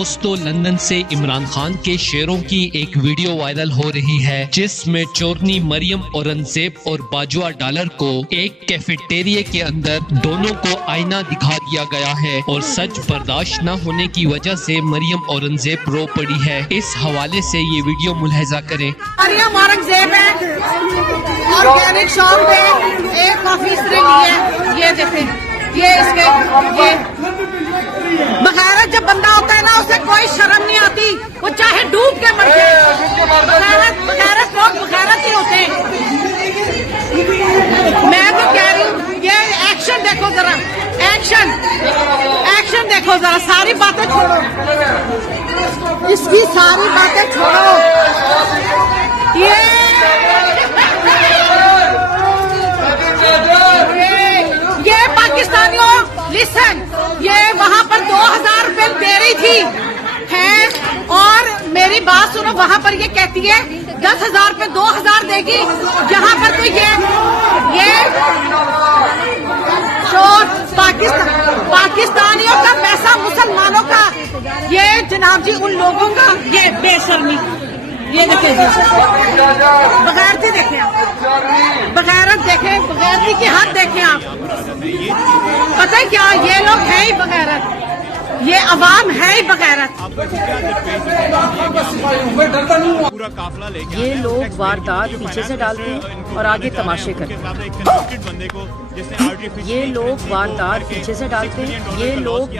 दोस्तों, लंदन से इमरान खान के शेरों की एक वीडियो वायरल हो रही है जिसमें चोरनी मरियम औरंगजेब और बाजुआ डॉलर को एक कैफेटेरिया के अंदर दोनों को आईना दिखा दिया गया है और सच बर्दाश्त न होने की वजह से मरियम औरंगजेब रो पड़ी है। इस हवाले से ये वीडियो मुलाहिजा करें। मरियम औरंगजेब है, ऑर्गेनिक शॉप पे एक कॉफी ली है। ये देखें, ये इसके ये बगैरत जब बंदा होता है ना, उसे कोई शर्म नहीं आती, वो चाहे डूब के मर जाए। बगैरत लोग बगैरत ही होते हैं। मैं तो कह रही हूँ, ये एक्शन देखो जरा, एक्शन देखो जरा। सारी बातें छोड़ो, इसकी सारी बातें छोड़ो। ये पाकिस्तानियों लिसन, ये वहाँ पर 2000 रुपए दे रही थी है, और मेरी बात सुनो, वहाँ पर ये कहती है 10,000 पे 2000 देगी। यहाँ पर तो ये पाकिस्तानियों का पैसा, मुसलमानों का, ये जनाब जी उन लोगों का, ये बेशर्मी। ये देखें, बगैरती देखें आप, बगैरत देखें, बगैरती की हद देखें आप। पता है क्या, ये लोग है ही बगैरत, ये अवाम है ही बगैरत। ये लोग वारदात पीछे से डालते हैं और आगे तमाशे करते हैं। ये लोग वारदात पीछे से डालते हैं, ये लोग